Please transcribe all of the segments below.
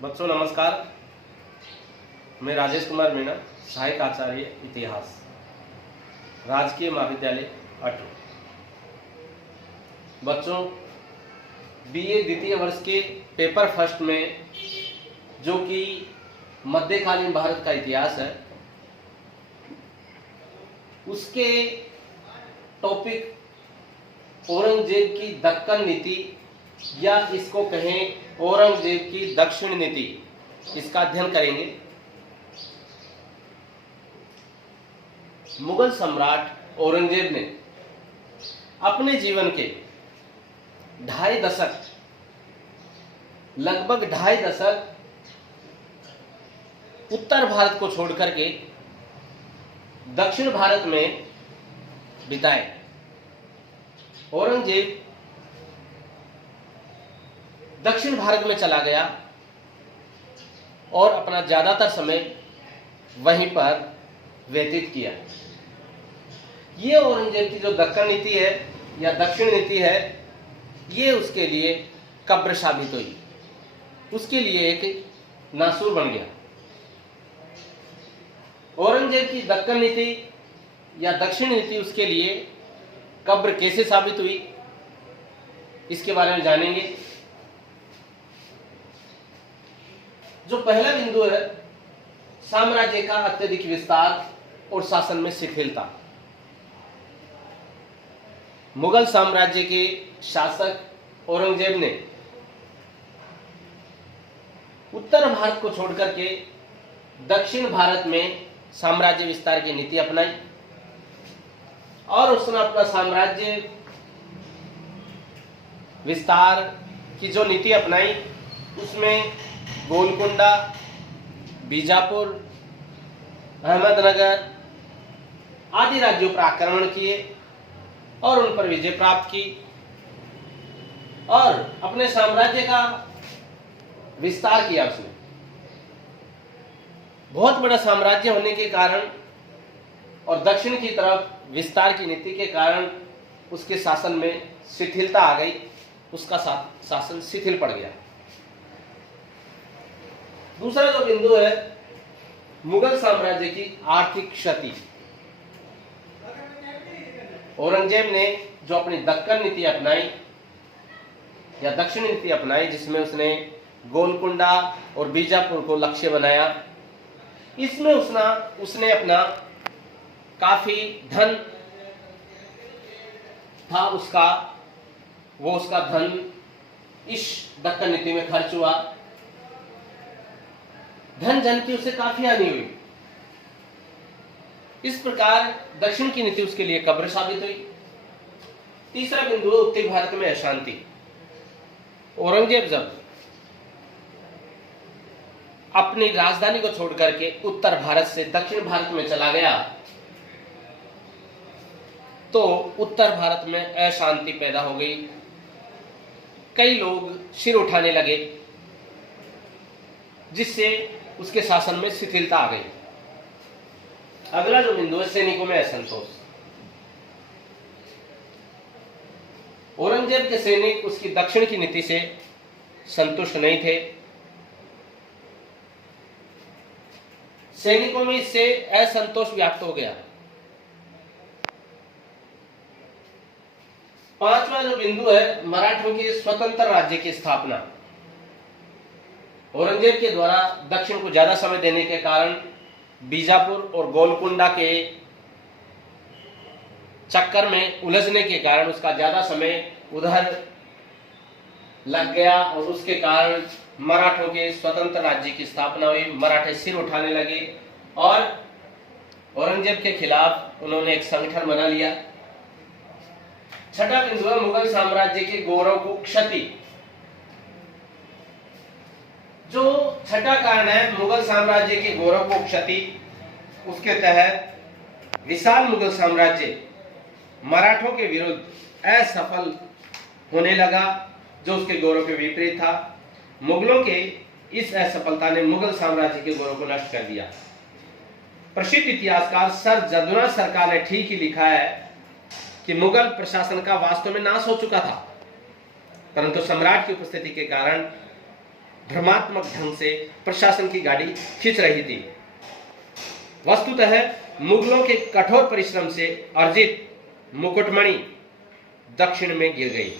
बच्चों नमस्कार। मैं राजेश कुमार मीणा, सहायक आचार्य इतिहास, राजकीय महाविद्यालय अटरू। बच्चों, बीए द्वितीय वर्ष के पेपर फर्स्ट में जो कि मध्यकालीन भारत का इतिहास है, उसके टॉपिक औरंगजेब की दक्कन नीति या इसको कहें औरंगजेब की दक्षिण नीति, इसका अध्ययन करेंगे। मुगल सम्राट औरंगजेब ने अपने जीवन के लगभग ढाई दशक उत्तर भारत को छोड़ करके दक्षिण भारत में बिताए। औरंगजेब दक्षिण भारत में चला गया और अपना ज्यादातर समय वहीं पर व्यतीत किया। ये औरंगजेब की जो दक्कन नीति है या दक्षिण नीति है, ये उसके लिए कब्र साबित हुई, उसके लिए एक नासूर बन गया। औरंगजेब की दक्कन नीति या दक्षिण नीति उसके लिए कब्र कैसे साबित हुई, इसके बारे में जानेंगे। जो पहला बिंदु है, साम्राज्य का अत्यधिक विस्तार और शासन में शिथिलता। मुगल साम्राज्य के शासक औरंगजेब ने उत्तर भारत को छोड़कर के दक्षिण भारत में साम्राज्य विस्तार की नीति अपनाई और उसने अपना साम्राज्य विस्तार की जो नीति अपनाई, उसमें गोलकुंडा, बीजापुर, अहमदनगर आदि राज्यों पर आक्रमण किए और उन पर विजय प्राप्त की और अपने साम्राज्य का विस्तार किया। उसने बहुत बड़ा साम्राज्य होने के कारण और दक्षिण की तरफ विस्तार की नीति के कारण उसके शासन में शिथिलता आ गई, उसका शासन शिथिल पड़ गया। दूसरा जो बिंदु है, मुगल साम्राज्य की आर्थिक क्षति। औरंगजेब ने जो अपनी दक्कन नीति अपनाई या दक्षिण नीति अपनाई, जिसमें उसने गोलकुंडा और बीजापुर को लक्ष्य बनाया, इसमें उसने अपना काफी धन था उसका धन इस दक्कन नीति में खर्च हुआ। धन जन की उसे काफी हानि हुई। इस प्रकार दक्षिण की नीति उसके लिए कब्र साबित हुई। तीसरा बिंदु, उत्तर भारत में अशांति। औरंगजेब जब अपनी राजधानी को छोड़ करके उत्तर भारत से दक्षिण भारत में चला गया तो उत्तर भारत में अशांति पैदा हो गई। कई लोग सिर उठाने लगे, जिससे उसके शासन में शिथिलता आ गई। अगला जो बिंदु है, सैनिकों में असंतोष। औरंगजेब के सैनिक उसकी दक्षिण की नीति से संतुष्ट नहीं थे। सैनिकों में इससे असंतोष व्याप्त हो गया। पांचवा जो बिंदु है, मराठों की स्वतंत्र राज्य की स्थापना। औरंगजेब के द्वारा दक्षिण को ज्यादा समय देने के कारण बीजापुर और गोलकुंडा के चक्कर में उलझने के कारण उसका ज्यादा समय उधर लग गया और उसके कारण मराठों के स्वतंत्र राज्य की स्थापना हुई। मराठे सिर उठाने लगे और औरंगजेब के खिलाफ उन्होंने एक संगठन बना लिया। छठा बिंदु है, मुगल साम्राज्य के गौरव को क्षति। जो छठा कारण है, मुगल साम्राज्य के गौरव को क्षति, उसके तहत विशाल मुगल साम्राज्य मराठों के विरुद्ध असफल होने लगा, जो उसके गौरव के विपरीत था। मुगलों के इस असफलता ने मुगल साम्राज्य के गौरव को नष्ट कर दिया। प्रसिद्ध इतिहासकार सर जदुनाथ सरकार ने ठीक ही लिखा है कि मुगल प्रशासन का वास्तव में नाश हो चुका था, परंतु सम्राट की उपस्थिति के कारण भ्रमात्मक ढंग से प्रशासन की गाड़ी खींच रही थी। वस्तुतः मुगलों के कठोर परिश्रम से अर्जित मुकुटमणि दक्षिण में गिर गई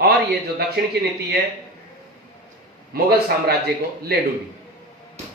और ये जो दक्षिण की नीति है मुगल साम्राज्य को ले डूबी।